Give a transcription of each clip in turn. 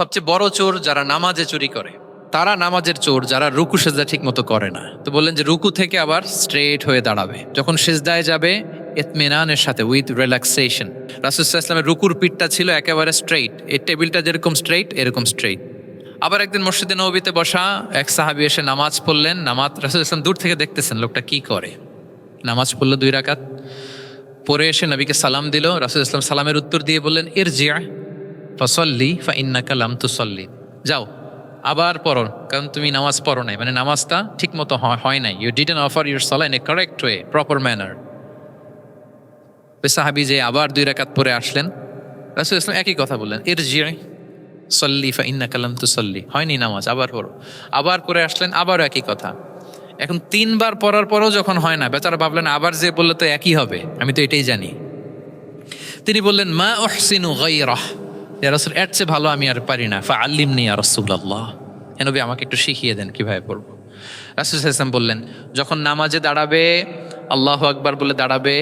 সবচেয়ে বড় চোর যারা নামাজে চুরি করে, তারা নামাজের চোর যারা রুকু সেজদা ঠিক মতো করে না। তো বললেন যে রুকু থেকে আবার স্ট্রেট হয়ে দাঁড়াবে, যখন সেজদায় যাবে ইতমিনানের সাথে, উইথ রিল্যাক্সেশন। রাসূল সাল্লাল্লাহু আলাইহি ওয়াসাল্লামের রুকুর পিঠটা ছিল একেবারে স্ট্রেইট, এই টেবিলটা যেরকম স্ট্রেইট এরকম স্ট্রেইট। আবার একদিন মসজিদে নববীতে বসা এক সাহাবী এসে নামাজ পড়লেন। নামাজ রাসূল সাল্লাল্লাহু আলাইহি ওয়াসাল্লাম দূর থেকে দেখতেছেন লোকটা কি করে। নামাজ পড়লো 2 রাকাত, পরে এসে নবীকে সালাম দিল। রাসূল সাল্লাল্লাহু আলাইহি ওয়াসাল্লাম সালামের উত্তর দিয়ে বললেন, ইরজি' ফাসাল্লি ফাইন্নাকা লাম তুসাল্লি, যাও আবার পড়ো, কারণ তুমি নামাজ পড়ো নাই, মানে নামাজটা ঠিক মতো হয় নাই। ইউ ডিডন্ট অফার ইউর সালাহ in a correct way, proper manner. সাহাবী যে আবার 2 রাকাত পরে আসলেন, রাসূল ইসলাম একই কথা বললেন, ইরজি' সল্লি ফাইন্নাকা লাম তুসাল্লি, হয়নি নামাজ, আবার পড়ো। আবার পরে আসলেন, আবারও একই কথা। এখন 3 বার পড়ার পরও যখন হয় না, বেচারা ভাবলেন আবার যে বললে তো একই হবে, আমি তো এটাই জানি। তিনি বললেন, মা উহসিনু গায়রাহ, ইয়া রাসূল এর চেয়ে ভালো আমি আর পারি না, ফাআল্লিমনি ইয়া রাসূলুল্লাহ, হে নবী আমাকে একটু শিখিয়ে দেন কিভাবে পড়বো। রাসূল সাল্লাল্লাহু আলাইহি ওয়াসাল্লাম বললেন, যখন নামাজে দাঁড়াবে আল্লাহু আকবার বলে দাঁড়াবে,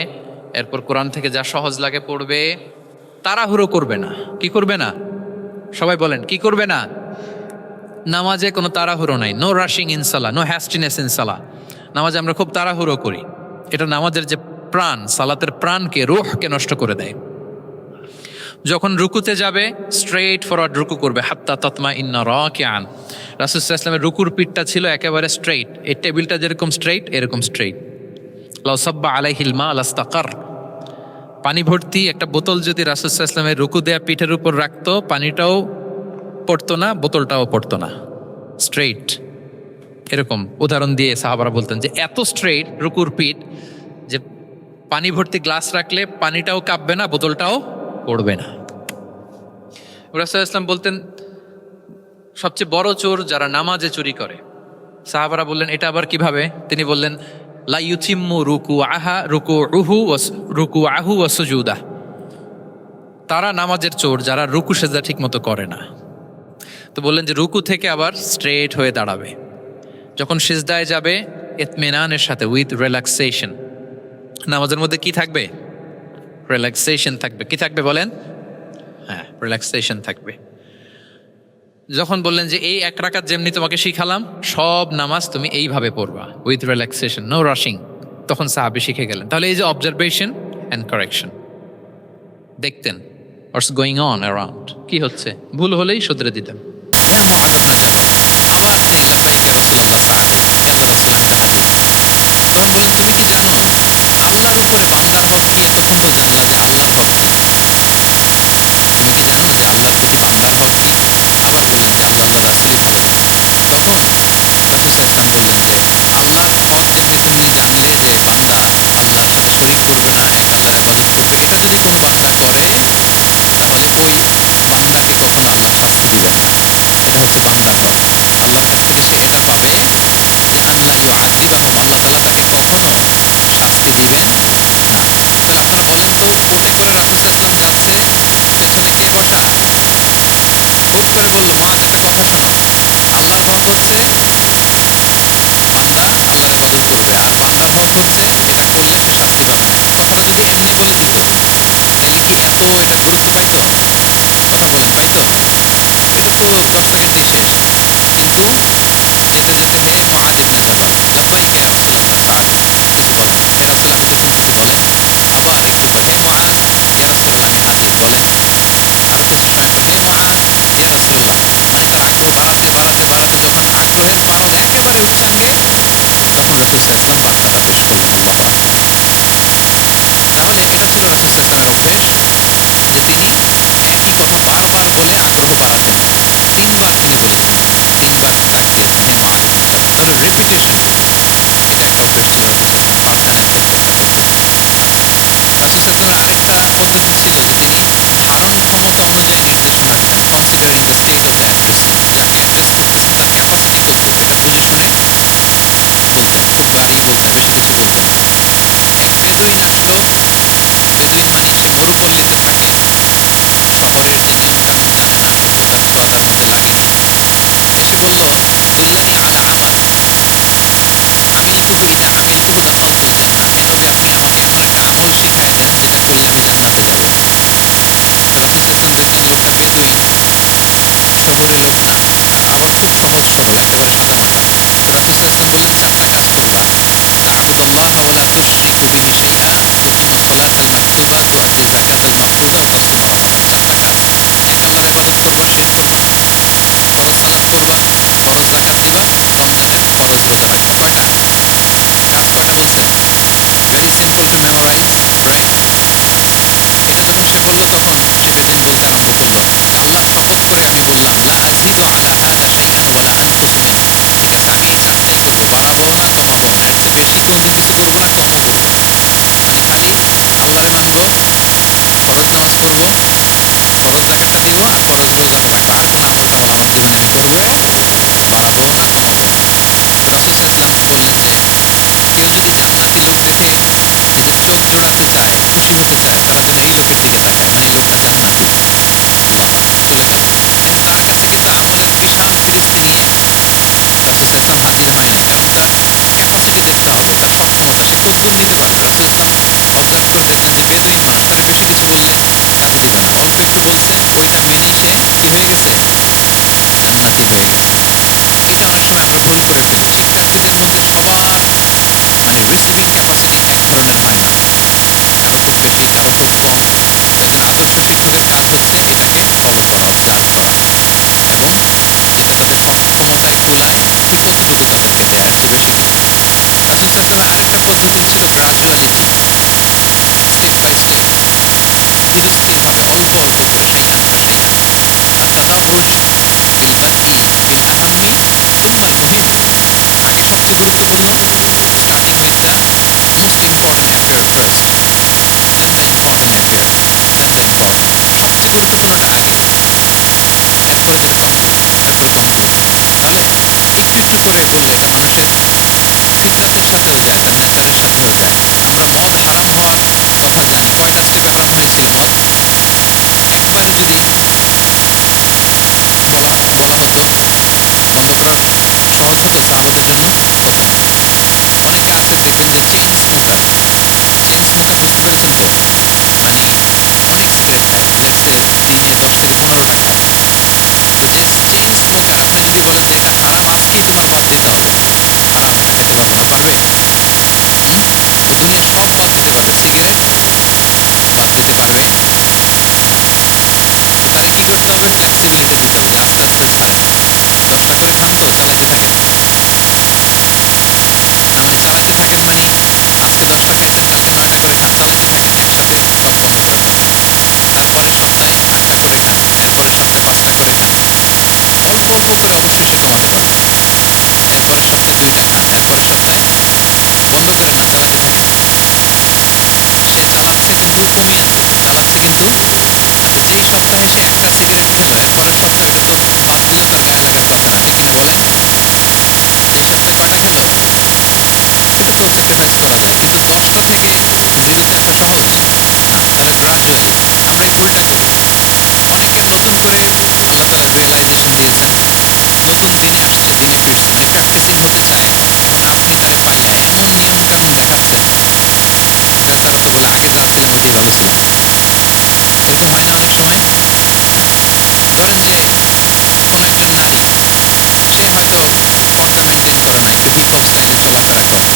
এরপর কোরআন থেকে যা সহজ লাগে পড়বে, তাড়াহুড়ো করবে না। কি করবে না? সবাই বলেন, কি করবে না? নামাজে কোনো তাড়াহুড়ো নাই, no rushing in salah, no hastiness in salah. নামাজে আমরা খুব তাড়াহুড়ো করি, এটা নামাজের যে প্রাণ, সালাতের প্রাণকে, রূহকে নষ্ট করে দেয়। যখন রুকুতে যাবে স্ট্রেইট ফরওয়ার্ড রুকু করবে, হাত্তা তাতমা ইন্না রাকিআন। রাসূল সাল্লাল্লাহু আলাইহি ওয়াসাল্লামের রুকুর পিঠটা ছিল একেবারে স্ট্রেইট, এই টেবিলটা যেরকম স্ট্রেইট এরকম স্ট্রেইট। লাউ সাব্বা আলাইহিল মা লাস্তাকার, পানি ভর্তি একটা বোতল যদি রাসূল সাল্লাল্লাহু আলাইহি ওয়াসাল্লামের রুকু দেয়া পিঠের উপর রাখতো, পানিটাও পড়তো না, বোতলটাও পড়তো না, স্ট্রেইট। এরকম উদাহরণ দিয়ে সাহাবারা বলতেন যে এত স্ট্রেইট রুকুর পিঠ যে পানি ভর্তি গ্লাস রাখলে পানিটাও কাঁপবে না, বোতলটাও পড়বে না। রাসূল ইসলাম বলতেন, সবচেয়ে বড় চোর যারা নামাজে চুরি করে। সাহাবারা বললেন, এটা আবার কিভাবে? তিনি বললেন, লা ইউতিম্মু রুকুআহু ওয়া সুজুদাহ, তারা নামাজের চোর যারা রুকু সেজদা ঠিক মতো করে না। তো বললেন যে রুকু থেকে আবার স্ট্রেট হয়ে দাঁড়াবে, যখন সিজদায় যাবে ইতমিনানের সাথে, উইথ রিল্যাক্সেশন। নামাজের মধ্যে কি থাকবে? রিল্যাক্সেশন থাকবে। কি থাকবে বলেন? হ্যাঁ, রিল্যাক্সেশন থাকবে। যখন বললেন যে এই 1 রাকাত যেমনি তোমাকে শিখালাম, সব নামাজ তুমি এইভাবে পড়বা, উইথ রিল্যাক্সেশন, নো রাশিং, তখন সাহাবী শিখে গেলেন। তাহলে এই যে অবজারভেশন অ্যান্ড কারেকশন, দেখতেন হোয়াটস গোয়িং অন অ্যারাউন্ড, কি হচ্ছে, ভুল হলেই শুধরে দিতেন। ইয়া মুআয ইবনে জাবাল, আবার তিনি লাব্বাইক ইয়া রাসূলুল্লাহ সাআদিন, হে আল্লাহর রাসূল আমি তো হাজির। তখন বললেন, তুমি কি জানো আল্লাহর উপরে বান্দার হক কি? এতক্ষণ তো জানলা যে আল্লাহর হক কি, তুমি কি জানো যে আল্লাহর প্রতি বান্দার হক কি? আবার বললেন যে আল্লাহ রাসূলই ভালো জানেন। তখন রাসূল সাল্লাল্লাহু আলাইহি ওয়াসাল্লাম বললেন যে আল্লাহর হক যেমনি তুমি জানলে যে বান্দা আল্লাহর সাথে শরীক করবে না, এক আল্লাহর ইবাদত করবে, এটা যদি কোনো বান্দা করে তাহলে ওই বান্দাকে কখনো আল্লাহ শাস্তি দিবেন না। এটা হচ্ছে বান্দার হক। আল্লাহর কাছ থেকে সে এটা পাবে যে আল্লাহ ইউআযিবাহুম, আল্লাহ তাআলা তাকে কখনো শাস্তি দিবেন না। তাহলে আপনারা বলেন তো, ওটে করে রাসূল সাল্লাল্লাহু আলাইহি ওয়াসাল্লাম যাচ্ছে, পেছনে কে বসা? হুট করে বলল, মুআয একটা কথা শোনো, আল্লাহর হক হচ্ছে বান্দা আল্লাহর ইবাদত করবে, আর বান্দার হক হচ্ছে এটা করলে সে শাস্তি পাবে না। কথাটা যদি এমনি বলে দিত তাহলে কি এত এটা গুরুত্ব পাইতো? কথা বলেন, পাইতো? এটা তো কষ্ট গেছেই শেষ। কিন্তু যেতে যেতে, হে মুআয ইবনে জাবাল, লাব্বাইক ইয়া রাসূলুল্লাহ সাআদিন, কিছু বলেন। হে রাসূল আমি তো শুনতেছি, বলেন। আবার একটু পর, হে মুআয ইয়া রাসূলুল্লাহ আমি হাজির, বলেন। আরো কিছু সময় পর, হে মুআয ইয়া রাসূলুল্লাহ, মানে তার আগ্রহ বাড়াতে বাড়াতে বাড়াতে যখন আগ্রহের পারদ একেবারে উচ্চাঙ্গে, তখন রাসূল সাল্লাল্লাহু আলাইহি ওয়াসাল্লাম বার্তাটা পেশ করলেন। আল্লাহু আকবার। তাহলে এটা ছিল রাসূল সাল্লাল্লাহু আলাইহি ওয়াসাল্লামের অভ্যেস যে তিনি একই কথা বারবার বলে আগ্রহ বাড়াতেন। 3 বার তিনি বলেছেন, 3 বার ডাক দিয়েছেন, হে মুআয ইবনে জাবাল। তাহলে রিপিটিশন, এটা একটা অভ্যেস ছিল রাসূল সাল্লাল্লাহু আলাইহি ওয়াসাল্লাম, পাল্টানের একটা পদ্ধতি। আচ্ছা, রাসূল সাল্লাল্লাহু আলাইহি ওয়াসাল্লামের আরেকটা পদ্ধতি ছিল যে তিনি ধারণ ক্ষমতা অনুযায়ী নির্দেশনা দিতেন, considering the state of the addressee, যাকে অ্যাড্রেস করতেছেন তার ক্যাপাসিটি কতটুকু, এটা বুঝে শুনে বলতেন, খুব বাড়িয়ে বলতেন, বেশি কিছু বলতেন না। এক বেদুইন আসলো, বেদুইন মানে সে মরুপল্লীতে থাকে, শহরের যে নিয়ম কানুন জানে না, সভ্যতার ছোঁয়া তার মধ্যে লাগেনি। এসে বলল, দুল্লানি আলা আমাল আমিলতুহু ইদা আমিলতুহু দাখালতুল জান্নাহ, হে নবী আপনি আমাকে এমন একটা আমল শিখায় দেন যেটা করলে আমি জান্নাতে যাব। তো রাসূল সাল্লাল্লাহু আলাইহি ওয়াসাল্লাম দেখলেন লোকটা বেদুইন, বাহাদুরি লোক না, আবার খুব সহজ সরল, একেবারে সাদা মাটা। তো রাসূল সাল্লাল্লাহু আলাইহি ওয়াসাল্লাম বললেন, চারটা কাজ করবা। তা'বুদাল্লাহ ওয়া লা তুশরিকু বিহি শাইআ, তুকিমুস সালাতাল মাকতুবা, তুআদ্দি যাকাতাল মাফরুদা, ওয়া তাসুমা রমাদান। চারটা কাজ। এক, আল্লাহর ইবাদত করবা, শিরক করবা না। ফরজ সালাত করবা, ফরজ যাকাত দিবা, রমজানের ফরজ রোজা রাখবা। কয়টা কাজ? কয়টা বলছেন? Very simple to memorise, right? এটা যখন সে বলল তখন সে বেদুইন বলতে আরম্ভ করলো যে, আল্লাহর শপথ করে আমি বললাম, লা আযিদু আলা হাযা শাইআন ওয়া লা আনকুসু মিন। ঠিক আছে, আমি এই চারটাই করব, বাড়াবো না কমাবো না, এর চেয়ে বেশি কোনোদিন কিছু করব না, কমও করব না। মানে খালি আল্লাহরে মানবো, ফরজ নামাজ পড়বো, ফরজ যাকাতটা দিব, আর ফরজ রোজাটা রাখবো। আর কোনো আমল টামল আমার জীবনে আমি করব, বাড়াবো না কমাবো না। তো রাসূল সাল্লাল্লাহু আলাইহি ওয়াসাল্লাম বললেন যে, কেউ যদি জান্নাতি লোক দেখে এই যে চোখ জোড়াতে চায়, খুশি হতে চায়, তাহলে যেন এই লোকের দিকে তাকায়, মানে এই লোকটা জান্নাতি। আল্লাহ, চলে গেল। কিন্তু তার কাছে কিন্তু আমলের বিশাল ফিরিস্তি নিয়ে রাসূল সাল্লাল্লাহু আলাইহি ওয়াসাল্লাম হাজির হয় নাই, কারণ তার ক্যাপাসিটি দেখতে হবে, তার সক্ষমতা, সে কতদূর নিতে পারবে। রাসূল সাল্লাল্লাহু আলাইহি ওয়াসাল্লাম অবজার্ভ করে দেখলেন যে বেদুইন মানুষ, তার বেশি কিছু বললে কাজে দিবে না। অল্প একটু বলছে, ওইটা মেনেই সে কি হয়ে গেছে? জান্নাতি হয়ে গেছে। এটা অনেক সময় আমরা ভুল করে ফেলি। শিক্ষার্থীদের মধ্যে সবার মানে রিসিভিং ক্যাপাসিটি এক ধরনের হয় না, কারো খুব বেশি, কারো খুব কম। তো একজন আদর্শ শিক্ষকের কাজ হচ্ছে এটাকে ফলো করা, অবজার্ভ করা, এবং যেটা তাদের সক্ষমতায় কুলায় ঠিক অতটুকু তাদেরকে দেয়, আর চেয়ে বেশি কিছু না। রাসূল সাল্লাল্লাহু আলাইহি ওয়াসাল্লামের আরেকটা পদ্ধতি ছিল গ্রাজুয়ালিটি, স্টেপ বাই স্টেপ, ধীর স্থিরভাবে, অল্প অল্প করে, শাইআন ফাশাইআন। আত-তাদাররুজ বিল বাদই বিল আহাম্মি সুম্মাল মুহিম। আগে সবচেয়ে গুরুত্বপূর্ণ, starting with the most important affair first, then the important affair, then the important. সবচেয়ে গুরুত্বপূর্ণটা আগে, এরপরে যেটা কমপ্লিট, এরপরে কমপ্লিট। তাহলে একটু একটু করে এগোলে এটা মানুষের ফিতরাতের সাথেও যায়, তার নেচারের সাথেও যায়। আমরা মদ হারাম হওয়ার কথা জানি, কয়টা স্টেপে হারাম হয়েছিল মদ? একবারে যদি বলা হতো বন্ধ করা সহজ হতো সাহাবাদের জন্য? হতো না। অনেকে আছে দেখবেন যে চেইন স্মোকার, চেইন স্মোকার বুঝতে পেরেছেন তো? মানে অনেক সিগারেট খায়, লেটস সে দিনে 10 থেকে 15টা খায়। তো যে চেইন স্মোকার, আপনি যদি বলেন যে এটা হারাম, আজকেই তোমার বাদ দিতে হবে, হারাম, এটা খেতে পারবো না, পারবে? হুম? ও দুনিয়ার সব বাদ দিতে পারবে, সিগারেট বাদ দিতে পারবে না। তো তারে কি করতে হবে? ফ্লেক্সিবিলিটি দিতে হবে যে আস্তে আস্তে ছাড়েন। 10টা করে খান তো, চালাইতে থাকেন। তার মানে চালাইতে থাকেন মানে আজকে 10টা খাইছেন, কালকে 9টা করে খান, চালাইতে থাকেন, একসাথে সব বন্ধ করার দরকার নেই। তারপরের সপ্তাহে 8টা করে খান, এরপরের সপ্তাহে 5টা করে খান। অল্প অল্প করে অবশ্যই সে কমাতে পারবে। এরপরের সপ্তাহে 2টা খান, এরপরের সপ্তাহে, বন্ধ করেন না, চালাতে থাকেন। সে চালাচ্ছে কিন্তু কমিয়ে আনতেছে, চালাচ্ছে কিন্তু। আচ্ছা, যেই সপ্তাহে সে একটা সিগারেট খেলো, এর পরের সপ্তাহে ওটা তো বাদ দিলে তার গায়ে লাগার কথা না, ঠিক কিনা বলেন? যেই সপ্তাহে কয়টা খেলো, এটা তো স্যাক্রিফাইস করা যায়, কিন্তু 10টা থেকে জিরোতে আসা সহজ না। তাহলে গ্রাজুয়ালি আমরা এই ভুলটা করি। অনেকের নতুন করে আল্লাহ তাআলা রিয়েলাইজেশন দিয়েছেন, নতুন দিনে আসছে, দিনে ফিরছে, মানে প্র্যাকটিসিং হতে চায়। এখন এখন আপনি তারে পাইয়া এমন নিয়ম কানুন দেখাচ্ছেন, তারা তো বলে আগে যা ছিলাম ওইটাই ভালো ছিলাম। এরকম হয় না অনেক সময়? ধরেন যে কোনো একজন নারী, সে হয়তো পর্দা মেনটেন করে না, একটু হিপ হপ স্টাইলে চলাফেরা করে।